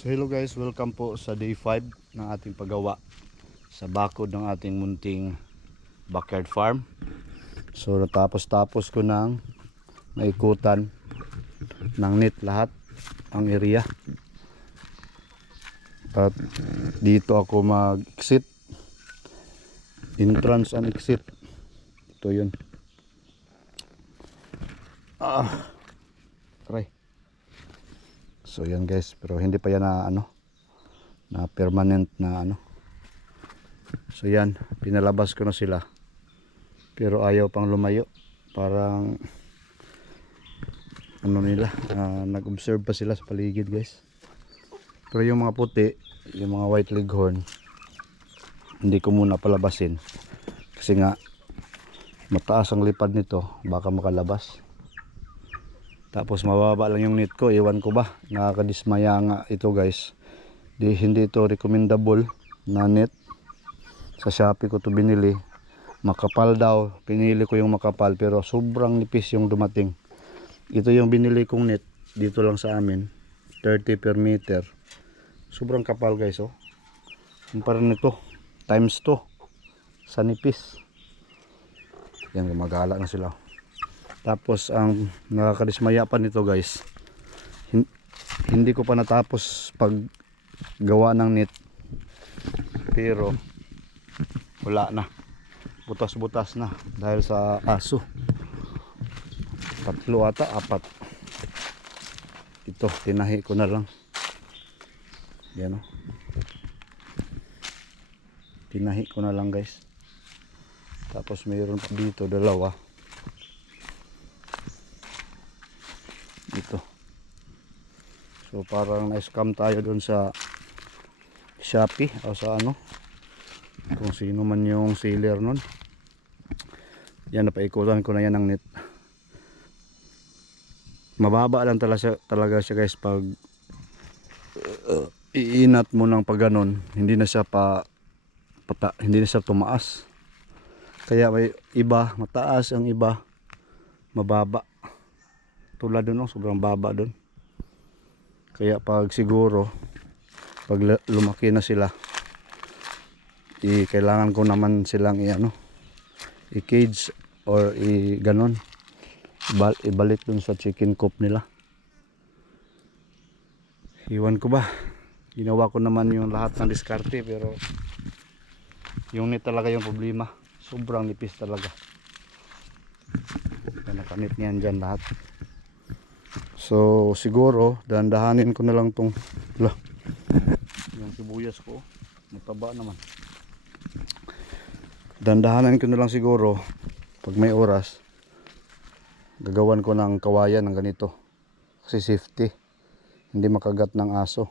So hello guys, welcome po sa day 5 ng ating paggawa sa bakod ng ating munting backyard farm. So natapos ko ng naikutan ng net lahat ang area. At dito ako mag-exit, entrance and exit. Ito yun. Try. So yan guys, pero hindi pa yan na permanent na So yan, pinalabas ko na sila. Pero ayaw pang lumayo. Parang nila, nag-observe pa sila sa paligid guys. Pero yung mga puti, yung mga white leghorn, hindi ko muna palabasin. Kasi nga mataas ang lipad nito, baka makalabas. Tapos mababa lang yung net ko, iwan ko ba, nakakadismaya nga ito guys. Hindi ito recommendable na net. Sa Shopee ko to binili, makapal daw, pinili ko yung makapal pero sobrang nipis yung dumating. Ito yung binili kong net dito lang sa amin, 30 per meter. Sobrang kapal guys, oh. Kumpara nito times 2 sa nipis. Yan, gumagala na sila. Tapos ang nakakadismaya pa nito guys, hindi ko pa natapos pag gawa ng net, pero wala na, butas-butas na dahil sa aso. 3 ata, 4. Ito tinahi ko na lang. Yan, oh. Tinahi ko na lang guys. Tapos mayroon pa dito 2. Ito. So parang na-scam tayo dun sa Shopee o sa kung sino man yung seller nun. Yan, napaikutan ko na yan ng net. Mababa lang talaga siya guys pag iinat mo ng pag ganon. Hindi na siya hindi na siya tumaas. Kaya may iba mataas, ang iba mababa. Tulad dun, sobrang baba dun. Kaya pag siguro pag lumaki na sila, kailangan ko naman silang i-cage or ganon, ibalik dun sa chicken coop nila. Iwan ko ba, ginawa ko naman yung lahat ng diskarte, pero yung net talaga yung problema. Sobrang nipis talaga. Nakanit niyan dyan lahat. So siguro dahan-dahanin ko na lang tong yung sibuyas ko, mataba naman. Dahan-dahanin ko na lang siguro pag may oras. Gagawan ko ng kawayan ng ganito kasi safety, hindi makagat ng aso.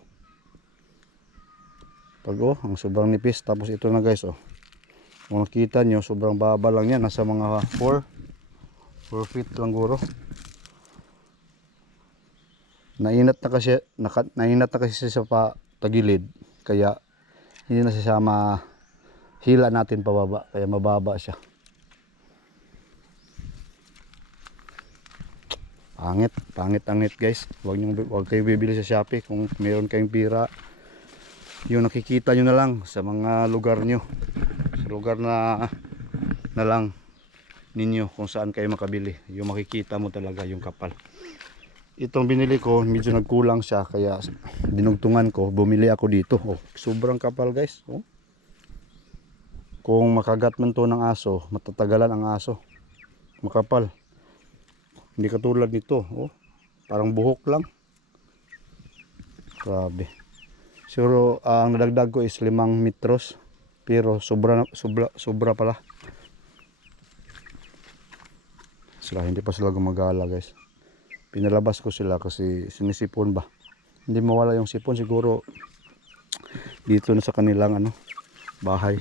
Pag ang sobrang nipis. Tapos ito na guys, kung nakita nyo, sobrang baba lang yan, nasa mga 4 feet lang guro. Nainat na kasi sa tagilid, kaya hindi na siya mahila natin pababa, kaya mababa siya. Pangit ang net guys. Huwag kayo bibili sa Shopee. Kung meron kayong pira, yung nakikita nyo na lang sa mga lugar nyo, sa lugar na lang ninyo kung saan kayo makabili. Yung makikita mo talaga yung kapal. Itong binili ko, medyo nagkulang siya, kaya dinugtungan ko, bumili ako dito. Sobrang kapal guys. Kung makagat man to ng aso, matatagalan ang aso. Makapal. Hindi katulad nito, parang buhok lang. Grabe. Siguro ang nadagdag ko is 5 metros, pero sobra pala. Hindi pa sila gumagala guys. Pinalabas ko sila kasi sinisipon ba. Hindi mawala yung sipon, siguro dito na sa kanilang bahay.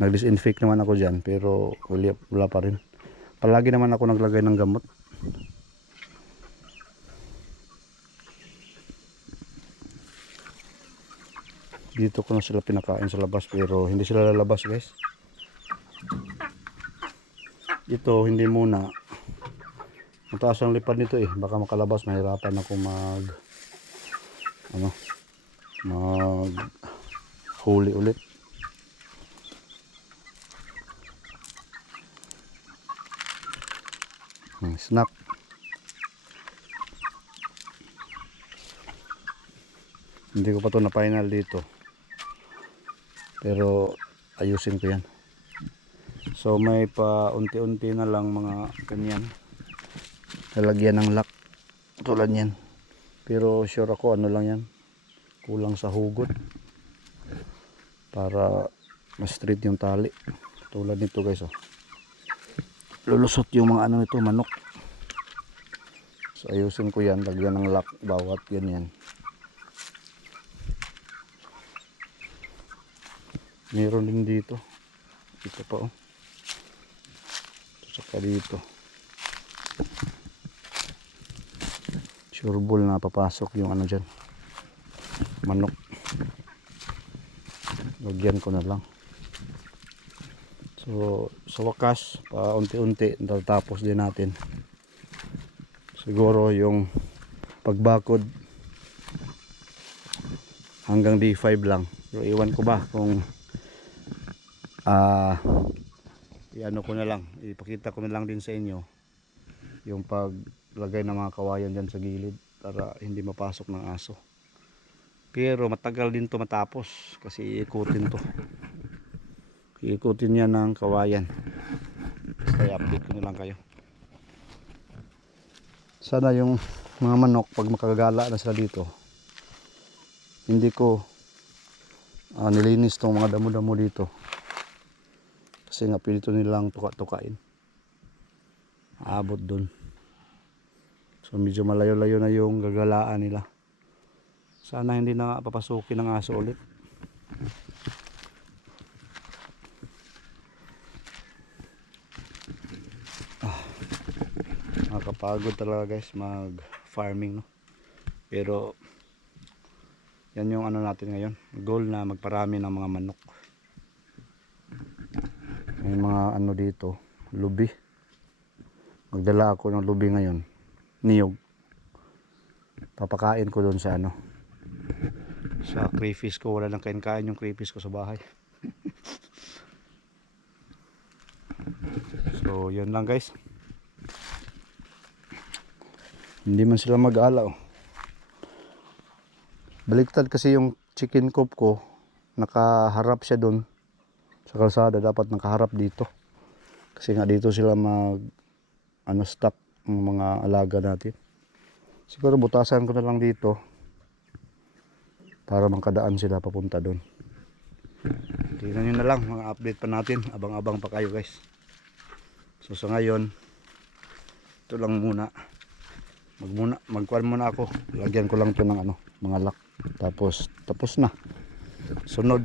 Nag-disinfect naman ako dyan, pero wala pa rin. Palagi naman ako naglagay ng gamot. Dito ko na sila pinakain sa labas, pero hindi sila lalabas guys. Ito hindi muna, mataas ang lipad nito baka makalabas, mahirapan ako mag huli ulit. Snap. Hindi ko pa to na final dito, pero ayusin ko yan. So may pa unti-unti na lang mga ganyan, lalagyan ng lock tulad yan, pero sure ako ano lang yan, kulang sa hugot para mas straight yung tali. Tulad nito guys, oh. Lulusot yung mga ano nito, manok. So ayusin ko yan, lagyan ng lock bawat ganyan. Meron din dito. Dito pa, oh. Saka dito. Sure ball na papasok yung ano dyan, manok. Lagyan ko na lang. So sa wakas, pa unti-unti natapos din natin. Siguro yung pagbakod hanggang D5 lang. Pero iwan ko ba kung i-ano ko na lang, ipakita ko na lang din sa inyo yung paglagay ng mga kawayan dyan sa gilid para hindi mapasok ng aso. Pero matagal din to matapos kasi iikutin to, iikutin niya ng kawayan. Basta i-update ko na lang kayo. Sana yung mga manok pag makagala na sila dito, hindi ko nilinis tong mga damo-damo dito kasi nga pilito nilang tuka-tukain, abot dun. So medyo malayo-layo na yung gagalaan nila. Sana hindi na papasukin ng aso ulit. Nakakapagod talaga guys mag farming, no? Pero yan yung ano natin ngayon, goal na magparami ng mga manok. May mga ano dito, lubi. Magdala ako ng lubi ngayon, niyog. Papakain ko doon sa ano, sa crayfish ko. Wala nang kain-kain yung crayfish ko sa bahay. So yun lang guys. Hindi man sila mag-ala, oh. Baliktad kasi yung chicken coop ko, nakaharap siya doon sa kalsada, dapat nakaharap dito kasi nga dito sila mag stock ng mga alaga natin. Siguro butasan ko na lang dito para makadaan sila papunta doon. Tingnan nyo na lang, mga update pa natin, abang-abang pa kayo guys. So sa ngayon ito lang muna, magkuhan muna ako, lagyan ko lang ito ng ano, mga lock, tapos na. Sunod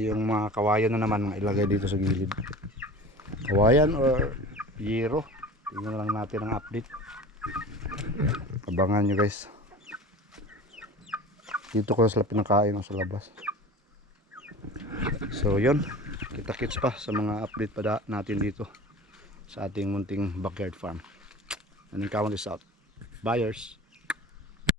yung mga kawayan na naman ilagay dito sa gilid, kawayan or yero. Tingnan lang natin ang update, abangan nyo guys. Dito ko sila pinakain sa labas. So yun, kita-kits pa sa mga update pa natin dito sa ating munting backyard farm. And count this out, buyers.